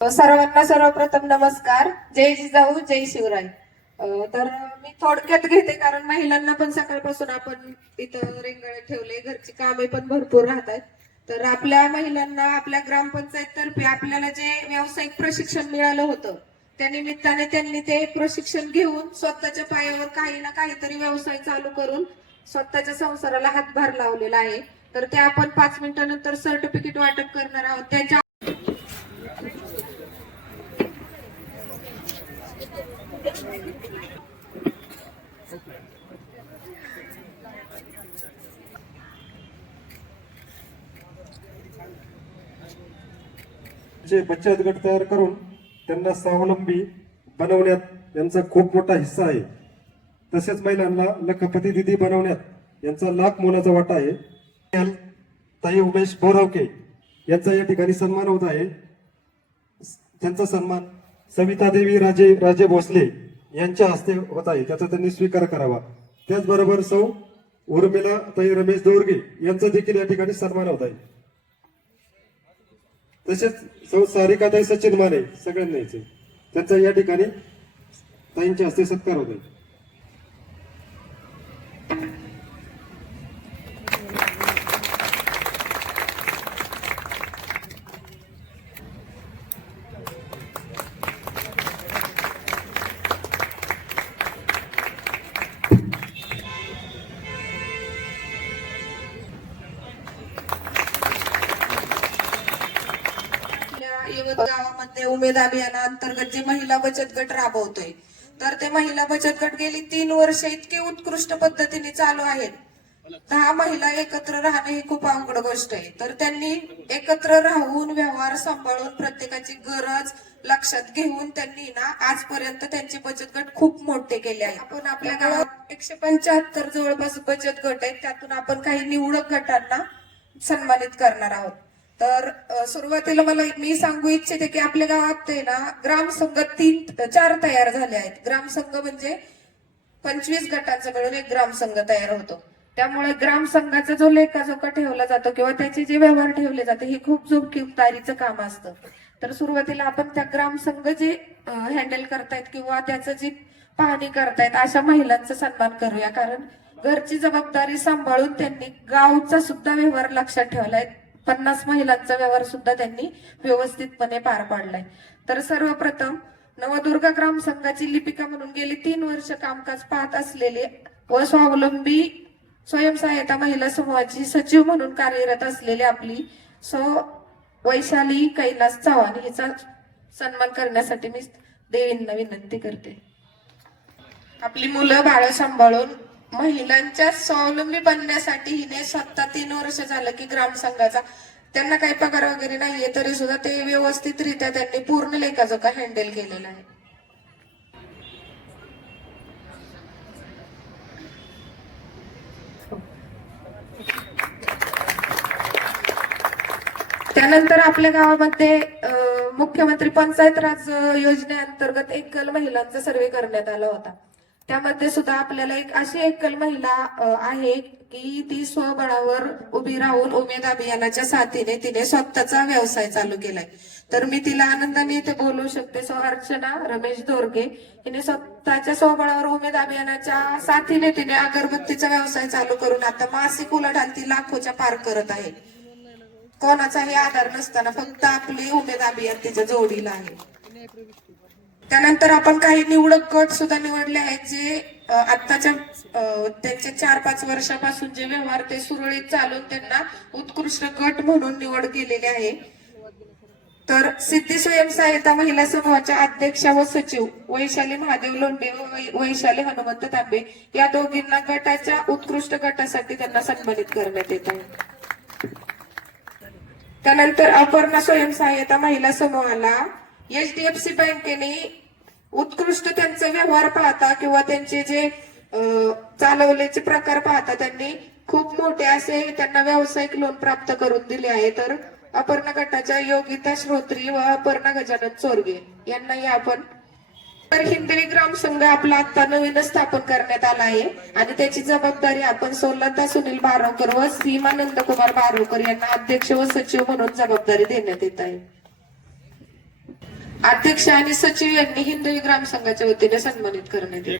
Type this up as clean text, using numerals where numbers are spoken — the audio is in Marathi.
सर्वांना सर्वप्रथम नमस्कार. जय जिजाऊ जय शिवराय. तर मी थोडक्यात घेते कारण महिलांना पण सकाळपासून आपण इथं रेंगाळत ठेवले, घरची कामे पण भरपूर राहतात. तर आपल्या महिलांना आपल्या ग्रामपंचायत तर्फे आपल्याला जे व्यावसायिक प्रशिक्षण मिळालं होतं त्या निमित्ताने त्यांनी ते प्रशिक्षण घेऊन स्वतःच्या पायावर काही ना काहीतरी व्यवसाय चालू करून स्वतःच्या संसाराला हातभार लावलेला आहे. तर ते आपण 5 मिनिटांनंतर सर्टिफिकेट वाटप करणार आहोत. त्यांच्या बचत गट तयार करून त्यांना स्वावलंबी बनवण्यात यांचा खूप मोठा हिस्सा आहे. तसेच महिलांना लखपती दिदी बनवण्यात यांचा लाख मोलाचा वाटा आहे. ताई उमेश बोरावके यांचा या ठिकाणी सन्मान होत आहे. त्यांचा सन्मान सविता देवी राजे भोसले यांच्या हस्ते होत आहे, त्याचा त्यांनी स्वीकार करावा. त्याचबरोबर सौ उर्मिला ताई रमेश दोरगे यांचा देखील या ठिकाणी सन्मान होत आहे. तसेच सौ सारिकाताई सचिन माने सगळ्यांना यायचे, त्यांचा या ठिकाणी ताईंच्या हस्ते सत्कार होत आहे. गावामध्ये उमेद अभियानाअंतर्गत जे महिला बचत गट राबवतोय, तर ते महिला बचत गट गेली 3 वर्ष इतके उत्कृष्ट पद्धतीने चालू आहेत. 10 महिला एकत्र राहणं ही खूप अवघड गोष्ट आहे. तर त्यांनी एकत्र राहून व्यवहार सांभाळून प्रत्येकाची गरज लक्षात घेऊन त्यांनी ना आजपर्यंत त्यांचे बचत गट खूप मोठे केले आहे. आपण आपल्या गावात 175 जवळपास बचत गट आहेत, त्यातून आपण काही निवडक गटांना सन्मानित करणार आहोत. तर सुरुवातीला मी सांगू इच्छिते की आपल्या गावात ना ग्रामसंघ 4 तयार झाले आहेत. ग्रामसंघ म्हणजे 25 गटांचा मिळून एक ग्रामसंघ तयार होतो. त्यामुळे ग्रामसंघाचा जो लेखाजोखा ठेवला जातो किंवा त्याचे जे व्यवहार ठेवले जाते हे खूप जोखीमदारीचं काम असतं. तर सुरुवातीला आपण त्या ग्रामसंघ जे हँडल करतायत किंवा त्याचं जी पाहणी करतायत अशा महिलांचा सन्मान करूया, कारण घरची जबाबदारी सांभाळून त्यांनी गावचा सुद्धा व्यवहार लक्षात ठेवलाय. 50 महिलांचा व्यवहार सुद्धा त्यांनी व्यवस्थितपणे पार पाडलाय. तर सर्वप्रथम नवदुर्गा ग्राम संघाची लिपिका म्हणून गेली 3 वर्ष कामकाज पाहत असलेले व स्वावलंबी स्वयंसहायता महिला समूहाची सचिव म्हणून कार्यरत असलेली आपली सौ वैशाली कैलास चव्हाण हिचा सन्मान करण्यासाठी मी देवींना विनंती करते. आपली मुलं बाळ सांभाळून महिलांच्या स्वावलंबी बनण्यासाठी हिने स्वतः 3 वर्ष झालं की ग्रामसंघाचा त्यांना काही पगार वगैरे नाहीये तरी सुद्धा ते व्यवस्थितरित्या त्यांनी पूर्ण लेखाजोखा हँडल केलेला आहे. त्यानंतर आपल्या गावामध्ये मुख्यमंत्री पंचायत राज योजनेअंतर्गत एकल महिलांचा सर्वे करण्यात आला होता. त्यामध्ये सुद्धा आपल्याला एक अशी एकल महिला आहे की ती स्वबळावर उभी राहून उमेद अभियानाच्या साथीने तिने स्वतःचा व्यवसाय चालू केलाय. तर मी तिला आनंदाने इथे बोलवू शकते. सो अर्चना रमेश दोरगे हिने स्वतःच्या स्वबळावर उमेद अभियानाच्या साथीने तिने अगरबत्तीचा व्यवसाय चालू करून आता मासिक उलाढाल ती लाखोच्या पार करत आहे. कोणाचाही आधार नसताना फक्त आपली उमेद अभियान तिच्या जोडीला आहे. त्यानंतर आपण काही निवडक गट सुद्धा निवडले आहेत जे आताच्या त्यांचे 4-5 वर्षापासून जे व्यवहार ते सुरळीत चालून त्यांना उत्कृष्ट गट म्हणून निवड केलेली आहे. तर सिद्धी स्वयंसहायता महिला समूहाच्या अध्यक्षा व सचिव वैशाली महादेव लोंढे व वैशाली हनुमंत तांबे या दोघींना गटाच्या उत्कृष्ट गटासाठी त्यांना सन्मानित करण्यात येत आहे. त्यानंतर अपर्णा स्वयंसहायता महिला समूहाला HDFC बँकेने उत्कृष्ट त्यांचे व्यवहार पाहता किंवा त्यांचे जे चालवल्याचे प्रकार पाहता त्यांनी खूप मोठे असे त्यांना व्यावसायिक लोन प्राप्त करून दिले आहे. तर अपर्णा गटाच्या योगिता श्रोत्री व अपर्णा गजानन चोरगे यांनाही आपण तर हिंदवी ग्राम संघ आपला आता नवीन स्थापन करण्यात आला आहे आणि त्याची जबाबदारी आपण सोलता सुनील बारोकर व सीमा नंदकुमार बारोकर यांना अध्यक्ष व सचिव म्हणून जबाबदारी देण्यात येत आहे. अध्यक्ष आणि सचिव यांनी हिंदवी ग्राम संघाच्या वतीने सन्मानित करण्यात येईल.